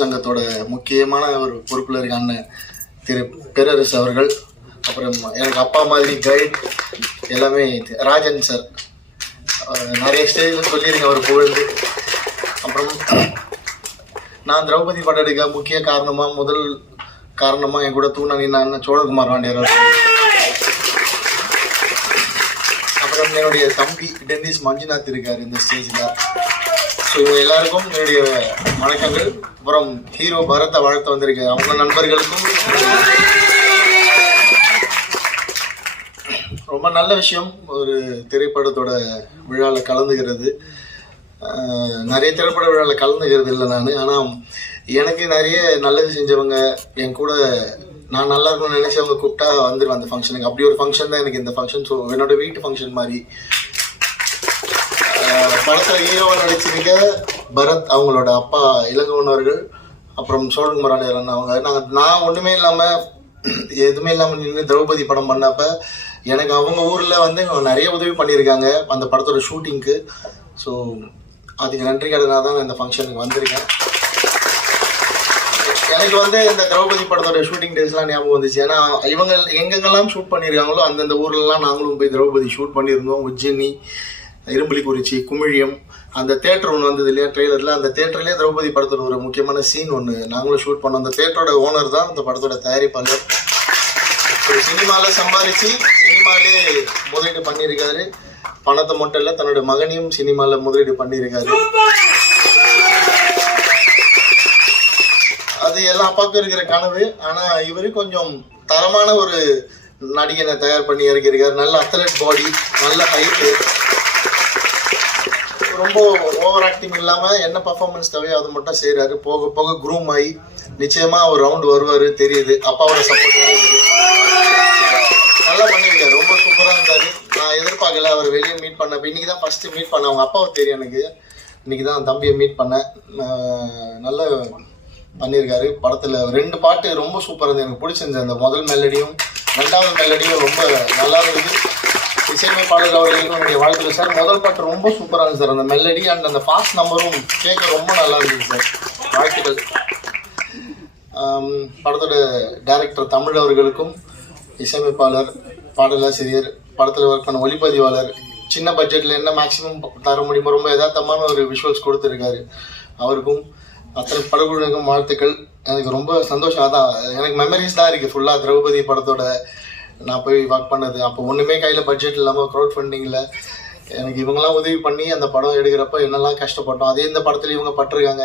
சங்கத்தோட முக்கியமான ஒரு பொறுப்பில் இருக்க திரு பேரரசு அவர்கள் அப்புறம் எனக்கு அப்பா மாதிரி கைட் எல்லாமே ராஜன் சார் நிறைய ஸ்டேஜில் சொல்லியிருக்கேன் அவர் புகழ்ந்து. அப்புறம் நான் திரௌபதி படம் எடுக்க முக்கிய காரணமாக முதல் காரணமாக என் கூட தூண நின்ன சோழகுமார் வாண்டியர் அவர்கள். அப்புறம் என்னுடைய தம்பி டென்னிஸ் மஞ்சுநாத் இருக்கார் இந்த ஸ்டேஜில் இவங்க எல்லாருக்கும் என்னுடைய வணக்கங்கள். அப்புறம் ஹீரோ பரத்தை வாழ்த்து வந்திருக்கேன் அவங்க நண்பர்களுக்கும் ரொம்ப நல்ல விஷயம். ஒரு திரைப்படத்தோட விழாவில் கலந்துகிறது. நிறைய திரைப்பட விழாவில் கலந்துக்கிறது இல்லை நான். ஆனால் எனக்கு நிறைய நல்லது செஞ்சவங்க என் கூட நான் நல்லா இருக்கணும்னு நினைச்சவங்க கூப்பிட்டா வந்துடும் அந்த ஃபங்க்ஷனுக்கு அப்படி ஒரு ஃபங்க்ஷன் தான் எனக்கு இந்த ஃபங்க்ஷன் ஸோ என்னோட வீட்டு ஃபங்க்ஷன் மாதிரி படத்தில் ஹீரோவாக நடிச்சிருக்க பரத் அவங்களோட அப்பா இளங்கோவன் அவர்கள் அப்புறம் சோழகுமாரான அவங்க. நாங்கள் நான் ஒன்றுமே இல்லாமல் எதுவுமே இல்லாமல் நின்று திரௌபதி படம் பண்ணப்ப எனக்கு அவங்க ஊரில் வந்து நிறைய உதவி பண்ணியிருக்காங்க அந்த படத்தோட ஷூட்டிங்க்கு ஸோ அதுக்கு நன்றி கடனாக தான் நான் இந்த ஃபங்க்ஷனுக்கு வந்திருக்கேன். எனக்கு வந்து இந்த திரௌபதி படத்தோட ஷூட்டிங் டேஸ்லாம் ஞாபகம் வந்துச்சு. ஏன்னா இவங்க எங்கெங்கெல்லாம் ஷூட் பண்ணியிருக்காங்களோ அந்தந்த ஊர்லலாம் நாங்களும் போய் திரௌபதி ஷூட் பண்ணியிருந்தோம். உஜ்ஜினி இரும்புலிக்குறிச்சி குமிழியம் அந்த தேட்டர் ஒன்று வந்தது இல்லையா ட்ரெய்லரில் அந்த தேட்டர்லேயே திரௌபதி படத்தோட ஒரு முக்கியமான சீன் ஒன்று நாங்களும் ஷூட் பண்ணோம். அந்த தேட்டரோட ஓனர் தான் அந்த படத்தோட தயாரிப்பாளர். ஒரு சினிமாவில் சம்பாதிச்சு சினிமாலே முதலீடு பண்ணியிருக்காரு. பணத்தை மட்டும் இல்லை தன்னோட மகனையும் சினிமாவில் முதலீடு பண்ணியிருக்காரு. அது எல்லா அப்பாவுக்கும் இருக்கிற கனவு. ஆனால் இவர் கொஞ்சம் தரமான ஒரு நடிகனை தயார் பண்ணி இறக்கியிருக்காரு. நல்ல அத்லட் பாடி நல்ல ஹைட்டு ரொம்ப ஓவர் ஆக்டிங் இல்லாம என்ன பர்ஃபார்மன்ஸ் தேவையோ அது மட்டும் செய்றாரு. போக போக க்ரூம் ஆகி நிச்சயமா அவர் ரவுண்ட் வருவாரு தெரியுது. அப்பாவோட சப்போர்ட் வருது. நல்லா பண்ணிருக்காரு ரொம்ப சூப்பரா இருந்தாரு. நான் எதிர்பார்க்கல அவர் வெளியே மீட் பண்ண இன்னைக்கு தான் ஃபர்ஸ்ட் மீட் பண்ண அவங்க அப்பாவை தெரியும் எனக்கு. இன்னைக்கு தான் தம்பியை மீட் பண்ணேன். நல்ல பண்ணியிருக்காரு. படத்துல ரெண்டு பாட்டு ரொம்ப சூப்பராக இருந்தது. எனக்கு பிடிச்சிருந்தது. அந்த முதல் மெலடியும் ரெண்டாவது மெலடியும் ரொம்ப நல்லா இருந்தது. இசையமைப்பாளர் அவர்களுக்கும் என்னுடைய வாழ்க்கையில் சார். முதல் பாட்டு ரொம்ப சூப்பராக இருந்தது சார். அந்த மெலடி அண்ட் அந்த ஃபாஸ்ட் நம்பரும் கேட்க ரொம்ப நல்லா இருந்தது சார். வாழ்த்துக்கள். படத்தோட டைரக்டர் தமிழ் அவர்களுக்கும் இசையமைப்பாளர் பாடலாசிரியர் படத்தில் ஒர்க் பண்ண ஒளிப்பதிவாளர் சின்ன பட்ஜெட்டில் என்ன மேக்ஸிமம் தர முடியுமோ ரொம்ப யதார்த்தமான ஒரு விஷுவல்ஸ் கொடுத்துருக்காரு அவருக்கும். அத்தனை படகுழுக்கும் வாழ்த்துக்கள். எனக்கு ரொம்ப சந்தோஷம். அதான் எனக்கு மெமரிஸ் தான் இருக்குது ஃபுல்லாக திரௌபதி படத்தோட நான் போய் ஒர்க் பண்ணது. அப்போ ஒன்றுமே கையில் பட்ஜெட் இல்லாமல் க்ரௌட் ஃபண்டிங்கில் எனக்கு இவங்கெல்லாம் உதவி பண்ணி அந்த படம் எடுக்கிறப்ப என்னெல்லாம் கஷ்டப்பட்டோம். அதே இந்த படத்தில் இவங்க பட்டிருக்காங்க.